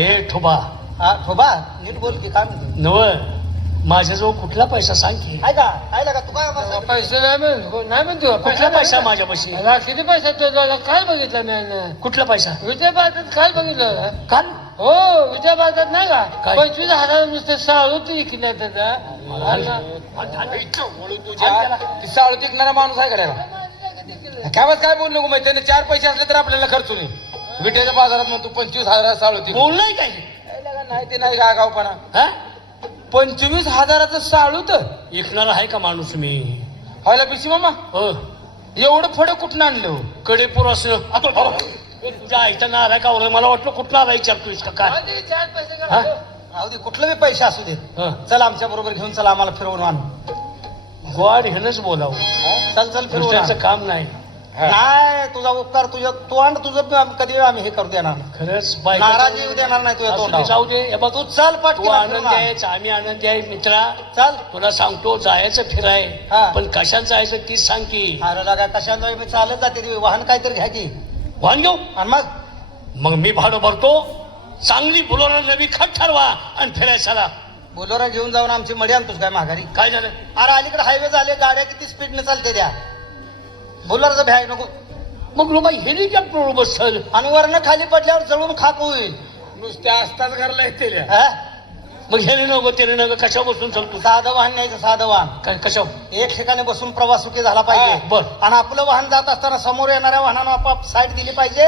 हे ठोबा हा ठोबा नीट बोल की काय म्हणतो नव माझ्याजवळ कुठला पैसा सांग की आहे का तू काय म्हणतो? पैसे नाही म्हणतो कुठला पैसा माझ्यापाशी किती पैसा तुझा काल बघितला मी कुठला पैसा विजय भारतात काल बघितलं काल हो विजय भारतात नाही का काय? 25,000 नुसते साळू तरी किल्ल्या त्याचा साळू टिकणारा माणूस आहे करायला काय बोल नको माहिती त्याने 4 पैसे असले तर आपल्याला खर्च नाही विट्याच्या बाजारात म्हणतो 25,000 साळू टिक बोललाय काय नाही ते नाही गावपणा हा 25,000चं साळू तर ऐकणार आहे का माणूस मी व्हायला पिशी मामा हो एवढं फडं कुठं आणलं कडेपूर असं तुझ्या आईचा नार आहे का मला वाटलं कुठला आला विचारतोयस का काय 4 पैसे हा? राहू दे कुठलं बी पैसे असू दे हा. चल आमच्या बरोबर घेऊन चला आम्हाला फिरवून आणू गोड हेनच बोलावं चल फिरवून दुसऱ्याचं आण. काम नाही नाही तुझा उपकार तू आण तुझं कधी आम्ही हे करू देणार नाही. खरंच नाराजी येऊ देणार नाही तुझ्या असू दे, तोंडावर. जाऊ दे हे बघ तू चल तू पटकन आनंद फिरवून आण. द्यायचा आम्ही आनंद आहे मित्रा चल तुला सांगतो जायचं फिराय हा. पण कशात जायचं तीच सांग की अरे लागा कशाला जाऊ मी चालत जाते ती वाहन काहीतरी घ्या की वाहन घेऊ आणि मग मी भाडं भरतो चांगली बोलवणार नवी खट ठरवा आणि फिरायला बोलोरा घेऊन जाऊन आमची मडी आणतोस काय माघारी काय झालं अरे अलीकडे हायवे झाले गाड्या किती स्पीडने चालते द्या बोलोराचं भ्याय नको मग लोक हेलिकॉप्टर बसल आणि वरनं खाली पडल्यावर जळून खाक होईल नुसत्या असताच घरला येते हा? मग हे नको ते नको कशा बसून चालतो साधं वाहन न्यायचं साधं वाहन कशा एक ठिकाणी बसून प्रवास सुखी झाला पाहिजे हा, बर. आणि आपलं वाहन जात असताना समोर येणाऱ्या वाहनानं आपाप साईड दिली पाहिजे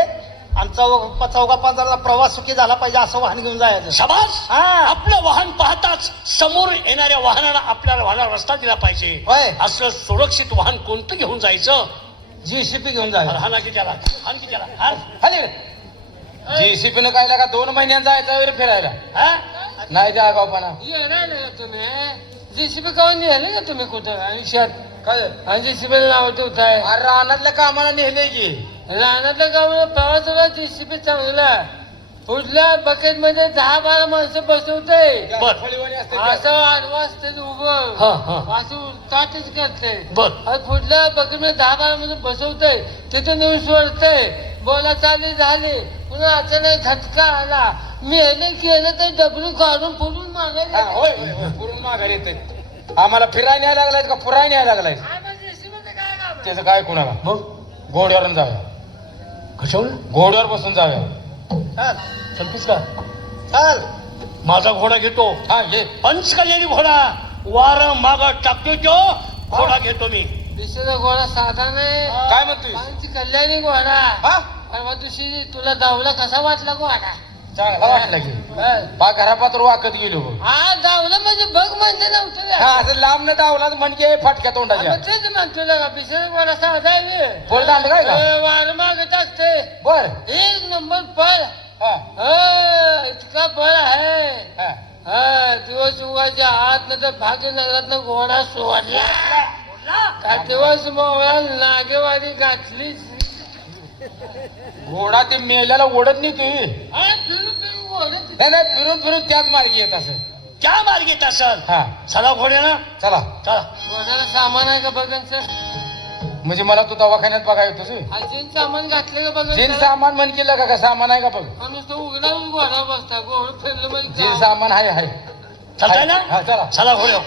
आणि चौगा पांजराचा प्रवास सुखी झाला पाहिजे असं वाहन घेऊन जायचं शाबास हा. आपलं वाहन पाहताच समोर येणाऱ्या वाहनाला आपल्या वाहनाला रस्ता दिला पाहिजे होय असं सुरक्षित वाहन कोणतं घेऊन जायचं जीसीपी घेऊन जायचं हाना की त्याला हान की त्याला हान. जीसीपी न काय लागा 2 महिन्यात जायचं वगैरे फिरायला हा? नाही द्या गावपणा येणार का तुम्ही जेसीबी काऊन नेले का तुम्ही कुठं आयुष्यात काय आणि जेसीबी नाव ठेवताय अरे रानातल्या कामाला नेले की रानातल्या गावाला प्रवासाला जेसीबी चांगला पुढल्या बकेट मध्ये 10-12 माणसं बसवते बर. असं आडवा असते उभं हा, हा. असं ताटच करते बर आणि पुढल्या बकेट मध्ये 10-12 माणसं बसवते तिथे नेऊन सोडते बोला चाली झाली पुन्हा अचानक झटका आला मेले केलं तर डबरू काढून पुढून मागायला पुरून माघारी येते आम्हाला फिरायला न्यायला लागलाय का पुराय न्यायला लागलाय त्याचं काय कुणाला मग घोड्यावरून जाऊया कशावर घोड्यावर बसून जाऊया चलतोस का चल माझा घोडा घेतो हा घे पंचकल्याणी घोडा वार माग टाकतो तो घोडा घेतो मी दिसेला घोडा साधा नाही काय म्हणतोय पंच कल्याणी घोडा हा परवा दिवशी तुला धावला कसा वाटला घोडा चांगला वाटला की पा घरापात्र वाकत गेलो हा धावला म्हणजे बघ म्हणते नव्हतं हा असं लांब न धावला म्हणजे फाटक्या तोंडाच्या तेच म्हणतो ना बिसेला घोडा साधा आहे पोळ दांड काय का वार माग टाकते बर 1 नंबर पळ हा इतका पळ आहे हा हा दिवस उगाच्या हात न तर भाग्यनगरात घोडा सोडला का दिवस मोहळा नागेवाडी घातली घोडा ते मेल्याला ओढत नाही तुम्ही फिरून फिरून ओढत नाही फिरून फिरून त्याच मार्गी येत असं त्या मार्गेत असल हा चला घोड्याना चला चला घोड्याला सामान आहे का बघायचं म्हणजे मला तू दवाखान्यात बघा येतोस अजून सामान घातलं का जिन बघायचं सामान म्हण केलं का सामान आहे का बघ माणूस तो उघडावून घोडा बसता घोडं फिरलं जिन म्हणजे सामान आहे चालताय ना हा चला चला घोड्या